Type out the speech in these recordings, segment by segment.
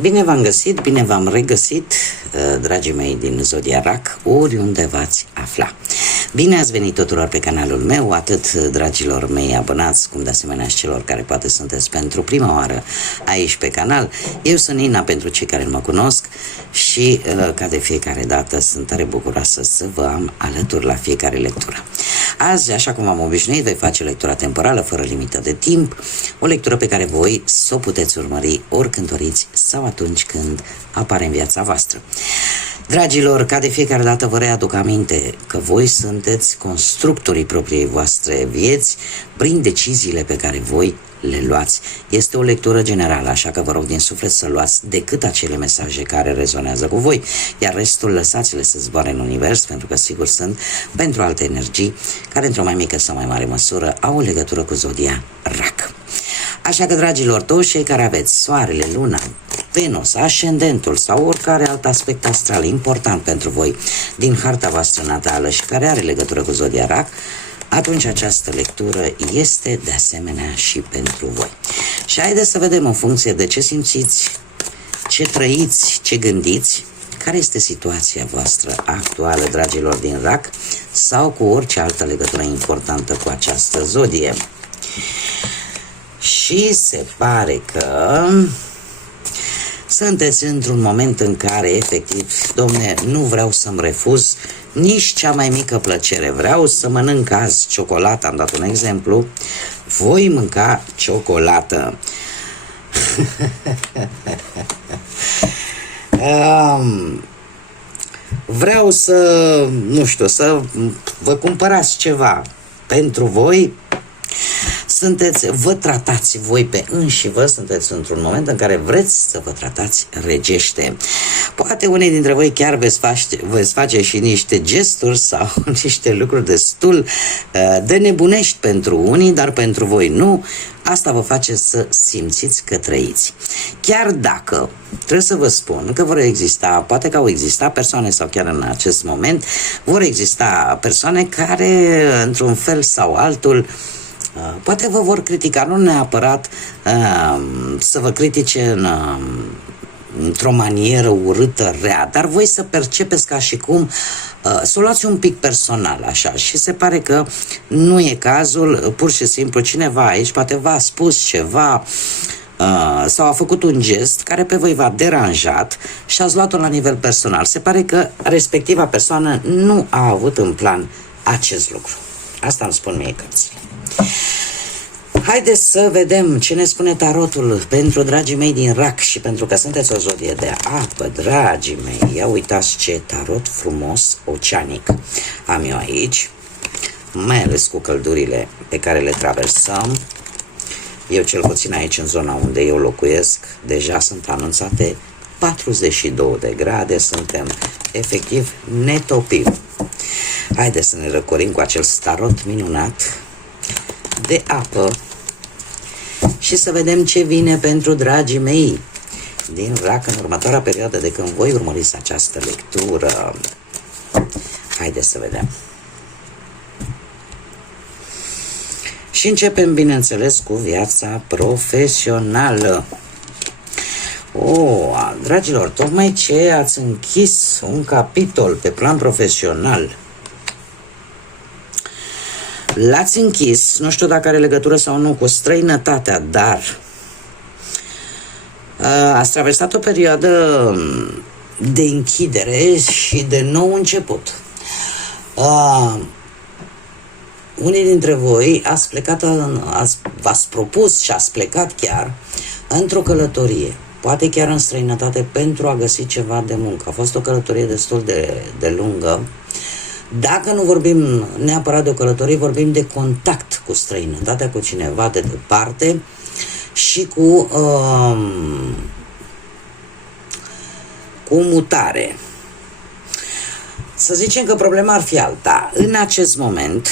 Bine v-am găsit, bine v-am regăsit, dragii mei din Zodia RAC, oriunde v-ați afla. Bine ați venit tuturor pe canalul meu, atât dragilor mei abonați, cum de asemenea și celor care poate sunteți pentru prima oară aici pe canal. Eu sunt Nina pentru cei care nu mă cunosc și ca de fiecare dată sunt tare bucuroasă să vă am alături la fiecare lectură. Azi, așa cum am obișnuit, voi face lectura temporală fără limită de timp, o lectură pe care voi să o puteți urmări oricând doriți sau atunci când apare în viața voastră. Dragilor, ca de fiecare dată vă readuc aminte că voi sunteți constructorii propriei voastre vieți prin deciziile pe care voi le luați. Este o lectură generală, așa că vă rog din suflet să luați decât acele mesaje care rezonează cu voi, iar restul lăsați-le să zboare în univers, pentru că sigur sunt pentru alte energii care într-o mai mică sau mai mare măsură au o legătură cu Zodia RAC. Așa că, dragilor, toți cei care aveți soarele, luna, Venus, ascendentul sau oricare alt aspect astral important pentru voi din harta voastră natală și care are legătură cu Zodia RAC, atunci această lectură este de asemenea și pentru voi. Și haideți să vedem în funcție de ce simțiți, ce trăiți, ce gândiți, care este situația voastră actuală, dragilor din RAC, sau cu orice altă legătură importantă cu această zodie. Și se pare că sunteți într-un moment în care, efectiv, domne, nu vreau să-mi refuz nici cea mai mică plăcere. Vreau să mănânc azi ciocolată, am dat un exemplu. Voi mânca ciocolată. Vreau să, nu știu, să vă cumpărați ceva pentru voi. Vă tratați voi pe înși vă, sunteți într-un moment în care vreți să vă tratați regește. Poate unii dintre voi chiar veți face și niște gesturi sau niște lucruri destul de nebunești pentru unii, dar pentru voi nu. Asta vă face să simțiți că trăiți. Chiar dacă, trebuie să vă spun că vor exista, poate că au existat persoane sau chiar în acest moment, vor exista persoane care, într-un fel sau altul, poate vă vor critica, nu neapărat să vă critique într-o manieră urâtă, rea, dar voi să percepeți ca și cum să o luați un pic personal, așa, și se pare că nu e cazul, pur și simplu cineva aici poate v-a spus ceva sau a făcut un gest care pe voi v-a deranjat și ați luat-o la nivel personal. Se pare că respectiva persoană nu a avut în plan acest lucru. Asta îmi spun mie cărțile. Haideți să vedem ce ne spune tarotul pentru dragii mei din RAC și pentru că sunteți o zodie de apă, dragii mei. Ia uitați ce tarot frumos, oceanic am eu aici, mai ales cu căldurile pe care le traversăm. Eu cel puțin aici în zona unde eu locuiesc, deja sunt anunțate 42 de grade, suntem efectiv netopim. Haideți să ne răcorim cu acel tarot minunat de apă și să vedem ce vine pentru dragii mei din RAC în următoarea perioadă de când voi urmăriți această lectură. Haideți să vedem. Și începem, bineînțeles, cu viața profesională. Dragilor, tocmai ce ați închis un capitol pe plan profesional, l-ați închis, nu știu dacă are legătură sau nu cu străinătatea, dar ați traversat o perioadă de închidere și de nou început. Unii dintre voi v-ați propus și ați plecat chiar într-o călătorie, poate chiar în străinătate, pentru a găsi ceva de muncă. A fost o călătorie destul de lungă. Dacă nu vorbim neapărat de o călătorie, vorbim de contact cu străinătatea, cu cineva de departe și cu mutare. Să zicem că problema ar fi alta. În acest moment,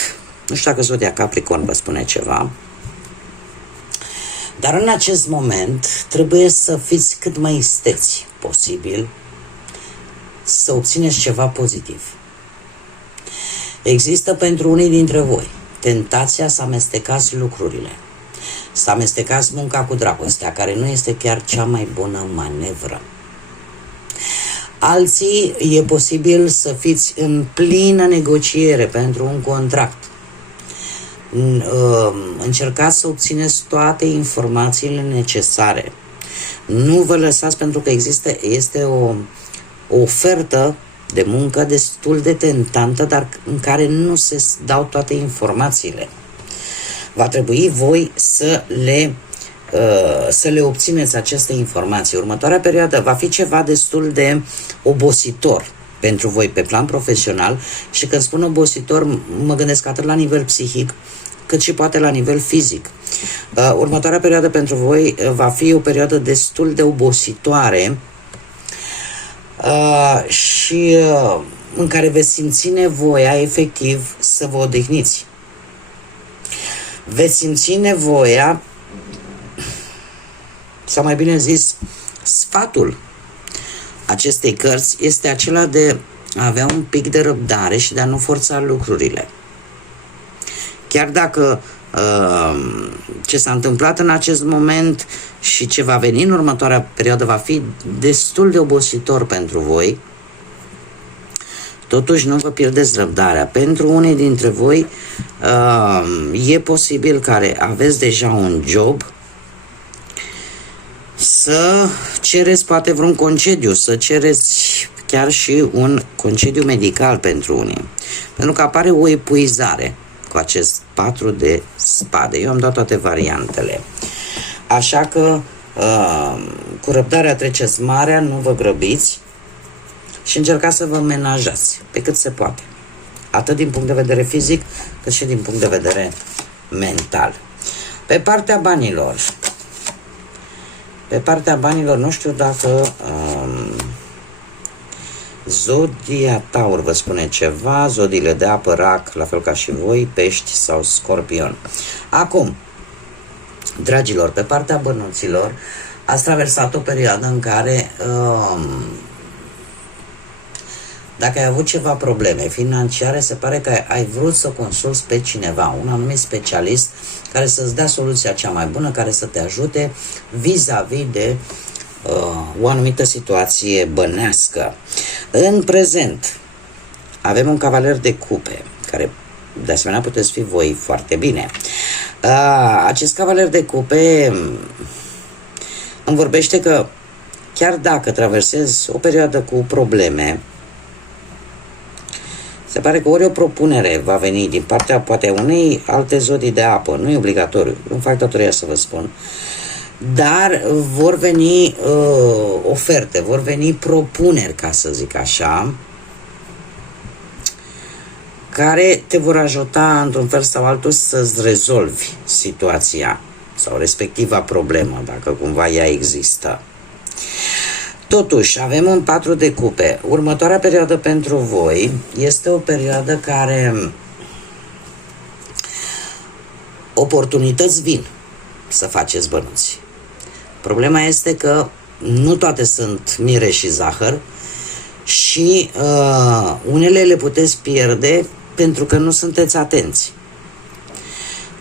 nu știu dacă Zodia Capricorn vă spune ceva, dar în acest moment trebuie să fiți cât mai isteți posibil să obțineți ceva pozitiv. Există pentru unii dintre voi tentația să amestecați lucrurile, să amestecați munca cu dragostea, care nu este chiar cea mai bună manevră. Alții e posibil să fiți în plină negociere pentru un contract. Încercați să obțineți toate informațiile necesare. Nu vă lăsați, pentru că este o ofertă de muncă destul de tentantă, dar în care nu se dau toate informațiile. Va trebui voi să le obțineți aceste informații. Următoarea perioadă va fi ceva destul de obositor pentru voi pe plan profesional, și când spun obositor mă gândesc atât la nivel psihic cât și poate la nivel fizic. Următoarea perioadă pentru voi va fi o perioadă destul de obositoare și în care veți simți nevoia efectiv să vă odihniți. Veți simți nevoia, sau mai bine zis, sfatul acestei cărți este acela de a avea un pic de răbdare și de a nu forța lucrurile. Chiar dacă ce s-a întâmplat în acest moment și ce va veni în următoarea perioadă va fi destul de obositor pentru voi, totuși nu vă pierdeți răbdarea. Pentru unii dintre voi e posibil, care aveți deja un job, să cereți poate vreun concediu, să cereți chiar și un concediu medical pentru unii, pentru că apare o epuizare cu acest 4 de spade. Eu am dat toate variantele. Așa că cu răbdarea treceți marea, nu vă grăbiți și încercați să vă menajați pe cât se poate. Atât din punct de vedere fizic, cât și din punct de vedere mental. Pe partea banilor, nu știu dacă Zodia Taur vă spune ceva, zodiile de apă, Rac, la fel ca și voi, Pești sau Scorpion. Acum, dragilor, pe partea bănuților, ați traversat o perioadă în care dacă ai avut ceva probleme financiare, se pare că ai vrut să consulți pe cineva, un anumit specialist care să-ți dea soluția cea mai bună, care să te ajute vis-a-vis de o anumită situație bănească. În prezent avem un cavaler de cupe, care de asemenea puteți fi voi foarte bine. Acest cavaler de cupe îmi vorbește că chiar dacă traversezi o perioadă cu probleme, se pare că ori o propunere va veni din partea poate unei alte zodii de apă, nu e obligatoriu, nu fac datoria să vă spun, dar vor veni oferte, vor veni propuneri, ca să zic așa, care te vor ajuta într-un fel sau altul să-ți rezolvi situația sau respectiva problemă, dacă cumva ea există. Totuși, avem un 4 de cupe. Următoarea perioadă pentru voi este o perioadă care oportunități vin să faceți bănuți. Problema este că nu toate sunt mire și zahăr și unele le puteți pierde pentru că nu sunteți atenți.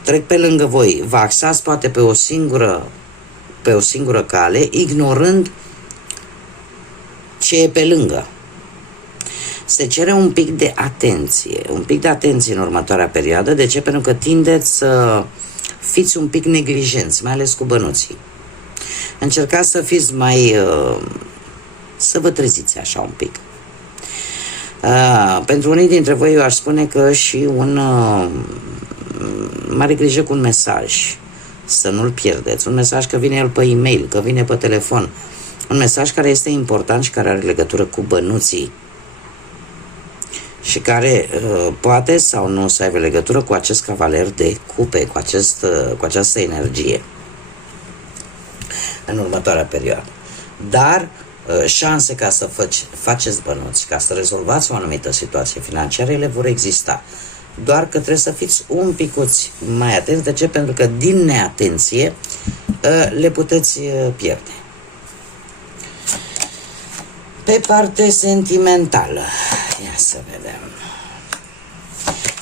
Trec pe lângă voi, vă axați poate pe o singură cale, ignorând ce e pe lângă. Se cere un pic de atenție în următoarea perioadă. De ce? Pentru că tindeți să fiți un pic neglijenți, mai ales cu bănuții. Încercați să fiți mai să vă treziți așa un pic. Pentru unii dintre voi eu aș spune că și mare grijă cu un mesaj, să nu-l pierdeți. Un mesaj că vine el pe e-mail, că vine pe telefon. Un mesaj care este important și care are legătură cu bănuții și care poate sau nu să aibă legătură cu acest cavaler de cupe, cu această energie în următoarea perioadă. Dar șanse ca să faceți bănuți, ca să rezolvați o anumită situație financiară, ele vor exista. Doar că trebuie să fiți un picuț mai atenți. De ce? Pentru că din neatenție le puteți pierde. Pe parte sentimentală, ia să vedem.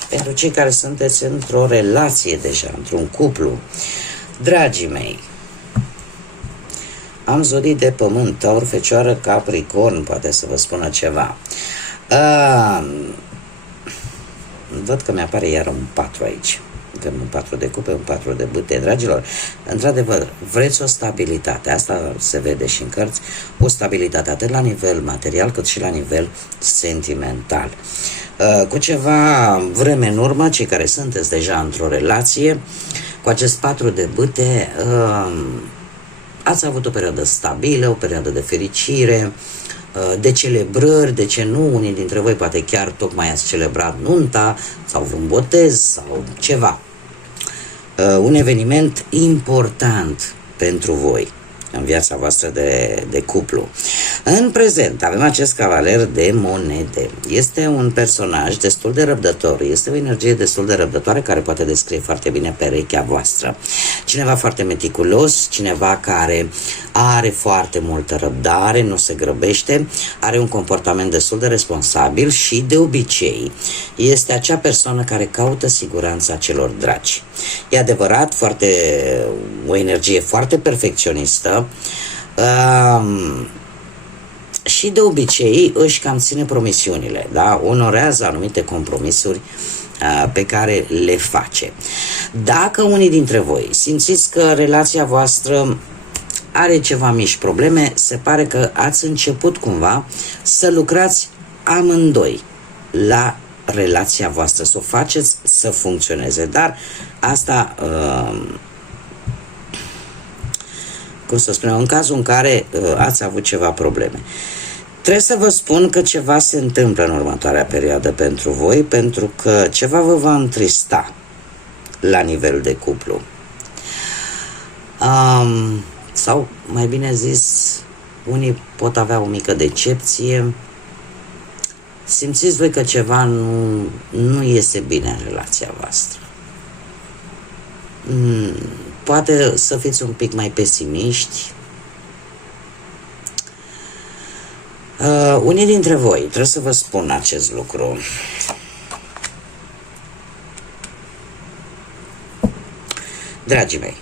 Pentru cei care sunteți într-o relație deja, într-un cuplu, Dragii mei, am zodii de pământ, Taur, Fecioară, Capricorn, poate să vă spună ceva. Văd că mi-apare iar un 4 aici. Avem un 4 de cupe, un 4 de bâte. Dragilor, într-adevăr, vreți o stabilitate, asta se vede și în cărți, o stabilitate atât la nivel material cât și la nivel sentimental. Cu ceva vreme în urmă, cei care sunteți deja într-o relație, cu acest 4 de bâte, ați avut o perioadă stabilă, o perioadă de fericire, de celebrări, de ce nu, unii dintre voi poate chiar tocmai ați celebrat nunta sau vreun botez sau ceva. Un eveniment important pentru voi în viața voastră de cuplu. În prezent avem acest cavaler de monede. Este un personaj destul de răbdător, este o energie destul de răbdătoare care poate descrie foarte bine perechea voastră. Cineva foarte meticulos, cineva care are foarte multă răbdare, nu se grăbește, are un comportament destul de responsabil și de obicei este acea persoană care caută siguranța celor dragi. E adevărat, o energie foarte perfecționistă, și de obicei își cam ține promisiunile, da? Onorează anumite compromisuri pe care le face. Dacă unii dintre voi simțiți că relația voastră are ceva mici probleme, se pare că ați început cumva să lucrați amândoi la relația voastră, să o faceți să funcționeze, dar asta cum să spunem, în cazul în care ați avut ceva probleme. Trebuie să vă spun că ceva se întâmplă în următoarea perioadă pentru voi, pentru că ceva vă va întrista la nivel de cuplu. Sau, mai bine zis, unii pot avea o mică decepție. Simțiți voi că ceva nu iese bine în relația voastră. Poate să fiți un pic mai pesimiști. Unii dintre voi, trebuie să vă spun acest lucru. Dragii mei,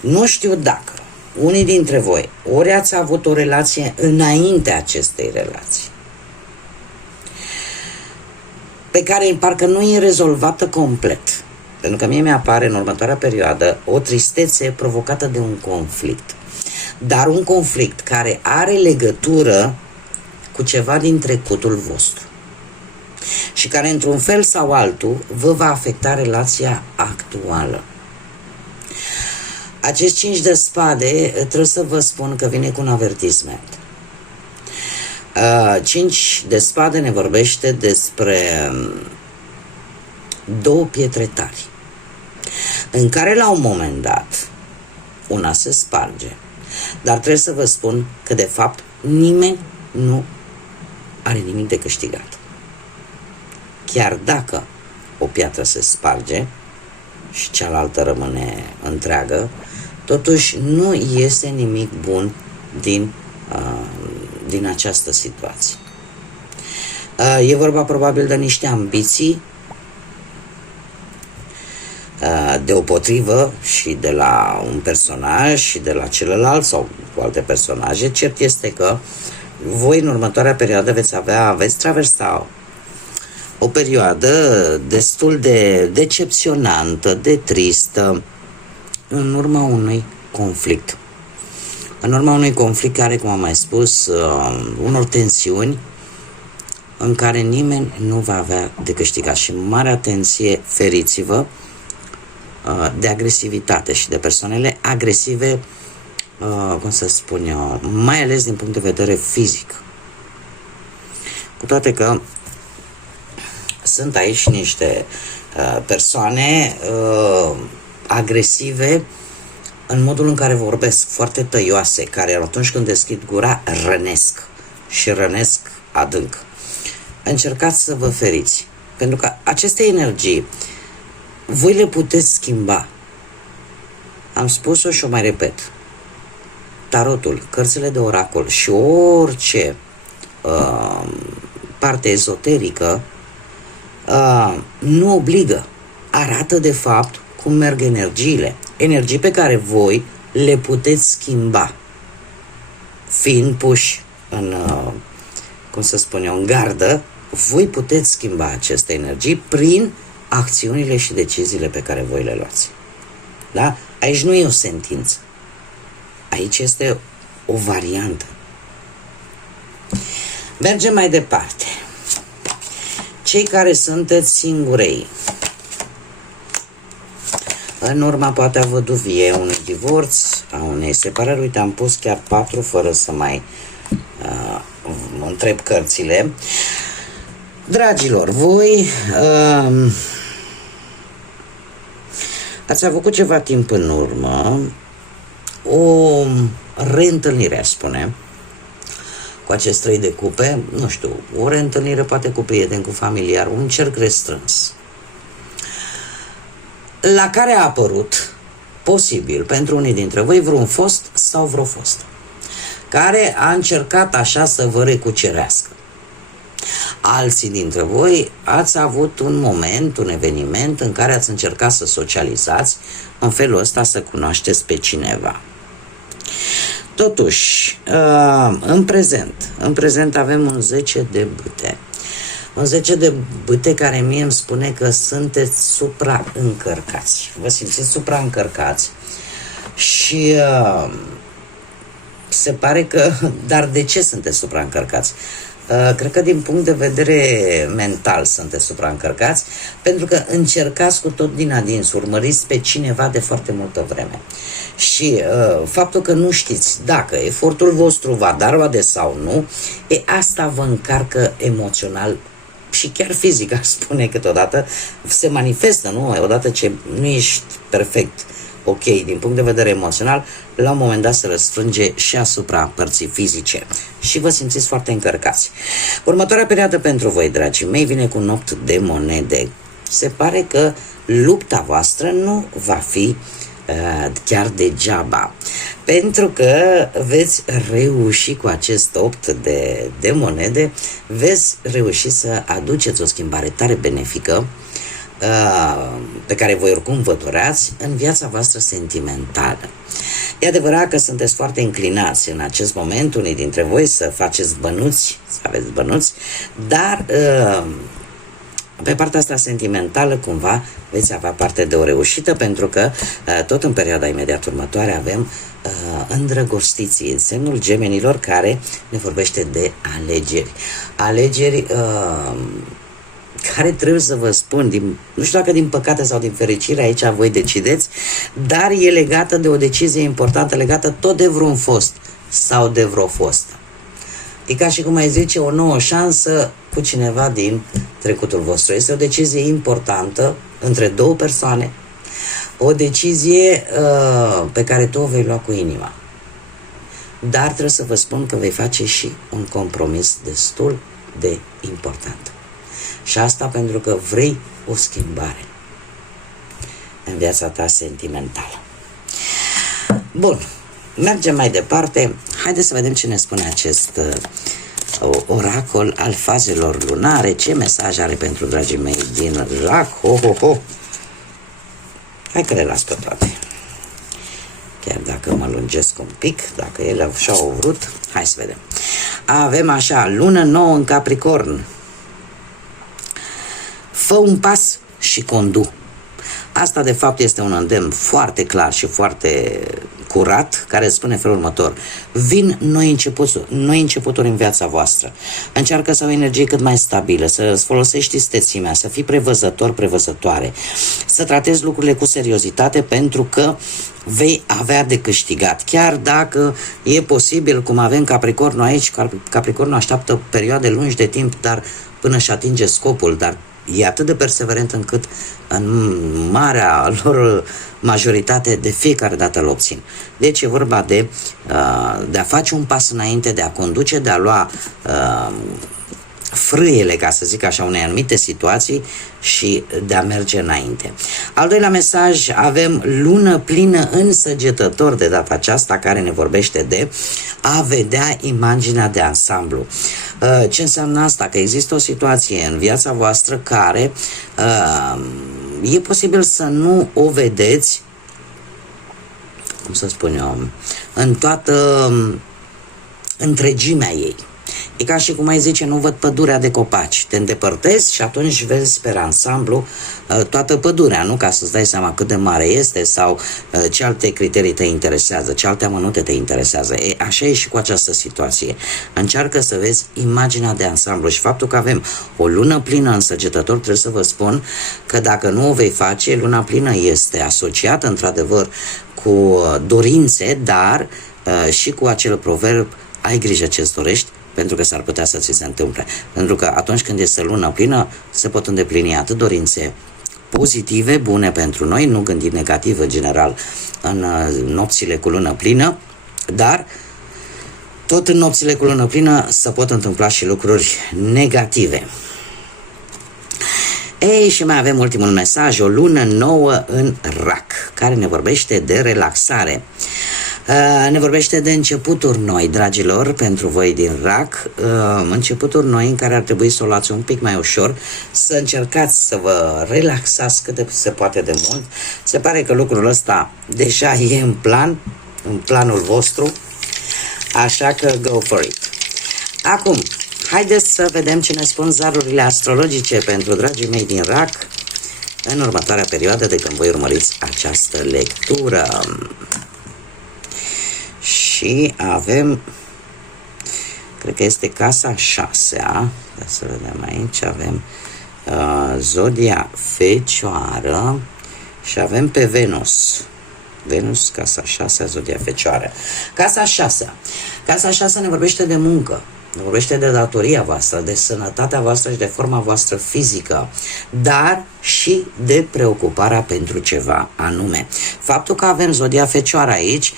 nu știu dacă unii dintre voi ori ați avut o relație înainte acestei relații, pe care parcă nu e rezolvată complet. Pentru că mie mi-apare în următoarea perioadă o tristețe provocată de un conflict. Dar un conflict care are legătură cu ceva din trecutul vostru. Și care într-un fel sau altul vă va afecta relația actuală. Acest 5 de spade trebuie să vă spun că vine cu un avertisment. 5 de spade ne vorbește despre două pietre tari, în care la un moment dat una se sparge, dar trebuie să vă spun că de fapt nimeni nu are nimic de câștigat. Chiar dacă o piatră se sparge și cealaltă rămâne întreagă, totuși nu iese nimic bun din această situație. E vorba probabil de niște ambiții deopotrivă și de la un personaj și de la celălalt sau cu alte personaje. Cert este că voi în următoarea perioadă veți traversa o perioadă destul de decepționantă, de tristă, în urma unui conflict. În urma unui conflict care, cum am mai spus, unor tensiuni în care nimeni nu va avea de câștigat. Și mare atenție, feriți-vă de agresivitate și de persoanele agresive, cum să spun eu, mai ales din punct de vedere fizic. Cu toate că sunt aici niște persoane agresive în modul în care vorbesc, foarte tăioase, care atunci când deschid gura rănesc și rănesc adânc. Încercați să vă feriți, pentru că aceste energii voi le puteți schimba. Am spus-o și o mai repet. Tarotul, cărțile de oracol și orice parte ezoterică nu obligă. arată de fapt cum merg energiile. Energii pe care voi le puteți schimba. Fiind puși în, cum să spun eu, în gardă, voi puteți schimba aceste energii prin acțiunile și deciziile pe care voi le luați. Da? Aici nu e o sentință. Aici este o variantă. Mergem mai departe. Cei care sunteți singurei, în urma poate a văduvie, unui divorț, a unei separări, uite, am pus chiar 4 fără să mai întreb cărțile. Dragilor, voi ați avut ceva timp în urmă o reîntâlnire, aș spune, cu acest 3 de cupe, nu știu, o reîntâlnire poate cu prieten, cu familiar, un cerc restrâns, la care a apărut, posibil, pentru unii dintre voi, vreun fost sau vreo fost, care a încercat așa să vă recucerească. Alții dintre voi ați avut un moment, un eveniment în care ați încercat să socializați, în felul ăsta să cunoașteți pe cineva. Totuși, în prezent avem un 10 de bâte. Un 10 de bâte care mie îmi spune că sunteți supraîncărcați. Vă simțiți supraîncărcați și se pare că... Dar de ce sunteți supraîncărcați? Cred că din punct de vedere mental sunteți supraîncărcați, pentru că încercați cu tot din adins, urmăriți pe cineva de foarte multă vreme. Și faptul că nu știți dacă efortul vostru va da roade sau nu, asta vă încarcă emoțional și chiar fizic, aș spune câteodată, se manifestă, nu? Odată ce nu ești perfect ok din punct de vedere emoțional, la un moment dat se răsfrânge și asupra părții fizice și vă simțiți foarte încărcați. Următoarea perioadă pentru voi, dragii mei, vine cu 8 de monede. Se pare că lupta voastră nu va fi chiar degeaba, pentru că veți reuși cu acest 8 de monede, veți reuși să aduceți o schimbare tare benefică pe care voi oricum vă doreați în viața voastră sentimentală. E adevărat că sunteți foarte înclinați în acest moment, unii dintre voi, să faceți bănuți, să aveți bănuți, dar pe partea asta sentimentală cumva veți avea parte de o reușită, pentru că tot în perioada imediat următoare avem îndrăgostiții, în semnul Gemenilor, care ne vorbește de alegeri. Alegeri care trebuie să vă spun, nu știu dacă din păcate sau din fericire, aici voi decideți, dar e legată de o decizie importantă, legată tot de vreun fost sau de vreo fostă. E ca și cum ai zice o nouă șansă cu cineva din trecutul vostru. Este o decizie importantă între două persoane, o decizie pe care tu o vei lua cu inima. Dar trebuie să vă spun că vei face și un compromis destul de important. Și asta pentru că vrei o schimbare în viața ta sentimentală. Bun, mergem mai departe. Haideți să vedem ce ne spune acest oracol al fazelor lunare. Ce mesaj are pentru dragii mei din Rac? Hai că le las pe toate. Chiar dacă mă lungesc un pic, dacă ele așa-au vrut, hai să vedem. Avem așa, lună nouă în Capricorn. Fă un pas și condu. Asta de fapt este un îndemn foarte clar și foarte curat, care spune felul următor: vin noi începuturi în viața voastră. Încearcă să ai o energie cât mai stabilă, să folosești istețimea, să fii prevăzător, prevăzătoare, să tratezi lucrurile cu seriozitate, pentru că vei avea de câștigat. Chiar dacă e posibil, cum avem Capricornul aici, Capricornul așteaptă perioade lungi de timp, dar până și atinge scopul, dar e atât de perseverent încât în marea lor majoritate de fiecare dată îl obțin. Deci e vorba de a face un pas înainte, de a conduce, de a lua frâiele, ca să zic așa, unei anumite situații și de a merge înainte. Al doilea mesaj, avem lună plină în Săgetător de data aceasta, care ne vorbește de a vedea imaginea de ansamblu. Ce înseamnă asta? Că există o situație în viața voastră care e posibil să nu o vedeți, cum să spun eu, în toată întregimea ei. E ca și cum ai zice, nu văd pădurea de copaci. Te îndepărtezi și atunci vezi pe ansamblu toată pădurea, nu? Ca să-ți dai seama cât de mare este sau ce alte criterii te interesează, ce alte amănunte te interesează. Așa e și cu această situație. Încearcă să vezi imaginea de ansamblu și faptul că avem o lună plină în Săgetător, trebuie să vă spun că dacă nu o vei face, luna plină este asociată într-adevăr cu dorințe, dar și cu acel proverb, ai grijă ce-ți dorești, pentru că s-ar putea să ți se întâmple. Pentru că atunci când este lună plină, se pot îndeplini atât dorințe pozitive, bune pentru noi, nu gândi negativ în general în nopțile cu lună plină, dar tot în nopțile cu lună plină se pot întâmpla și lucruri negative. Ei, și mai avem ultimul mesaj, o lună nouă în Rac, care ne vorbește de relaxare. Ne vorbește de începuturi noi, dragilor, pentru voi din Rac, începuturi noi în care ar trebui să o luați un pic mai ușor, să încercați să vă relaxați cât de se poate de mult. Se pare că lucrul ăsta deja e în planul vostru, așa că go for it. Acum, haideți să vedem ce ne spun zarurile astrologice pentru dragii mei din Rac în următoarea perioadă de când voi urmăriți această lectură. Și avem, cred că este casa 6-a, să vedem aici, avem zodia Fecioară și avem pe Venus, casa 6-a, zodia Fecioară. Casa 6 ne vorbește de muncă, ne vorbește de datoria voastră, de sănătatea voastră și de forma voastră fizică, dar și de preocuparea pentru ceva anume. Faptul că avem zodia Fecioară aici,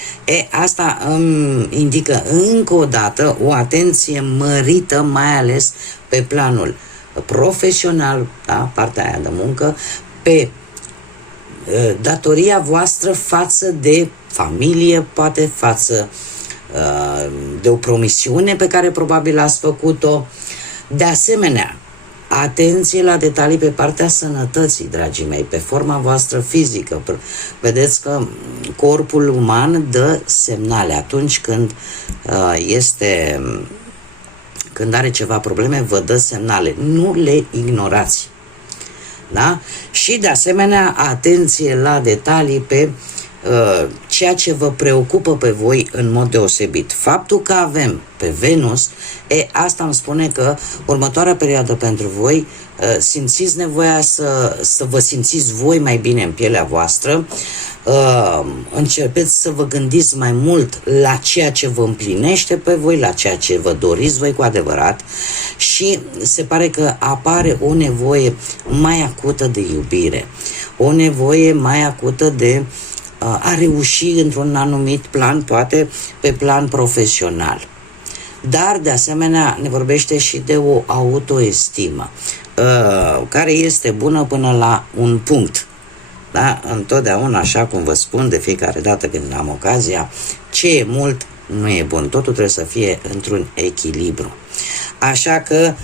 asta îmi indică încă o dată o atenție mărită, mai ales pe planul profesional, da, partea aia de muncă, pe datoria voastră față de familie, poate față de o promisiune pe care probabil ați făcut-o. De asemenea, atenție la detalii pe partea sănătății, dragii mei, pe forma voastră fizică. Vedeți că corpul uman dă semnale atunci când când are ceva probleme, vă dă semnale. Nu le ignorați. Da? Și de asemenea, atenție la detalii pe ceea ce vă preocupă pe voi în mod deosebit. Faptul că avem pe Venus, asta îmi spune că următoarea perioadă pentru voi simțiți nevoia să vă simțiți voi mai bine în pielea voastră, începeți să vă gândiți mai mult la ceea ce vă împlinește pe voi, la ceea ce vă doriți voi cu adevărat și se pare că apare o nevoie mai acută de iubire, o nevoie mai acută de a reuși într-un anumit plan, poate pe plan profesional. Dar, de asemenea, ne vorbește și de o autoestimă, care este bună până la un punct. Da? Întotdeauna, așa cum vă spun de fiecare dată când am ocazia, ce e mult nu e bun. Totul trebuie să fie într-un echilibru. Așa că,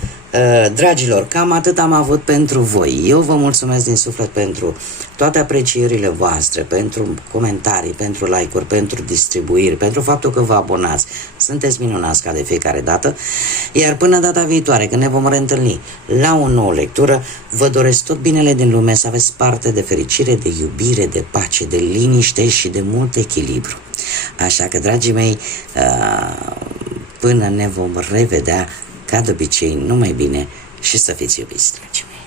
dragilor, cam atât am avut pentru voi. Eu vă mulțumesc din suflet pentru toate aprecierile voastre, pentru comentarii, pentru like-uri, pentru distribuiri, pentru faptul că vă abonați. Sunteți minunați ca de fiecare dată. Iar până data viitoare, când ne vom reîntâlni la o nouă lectură, vă doresc tot binele din lume, să aveți parte de fericire, de iubire, de pace, de liniște și de mult echilibru. Așa că, dragii mei, până ne vom revedea, ca de obicei, numai bine și să fiți iubiți, dragii mei.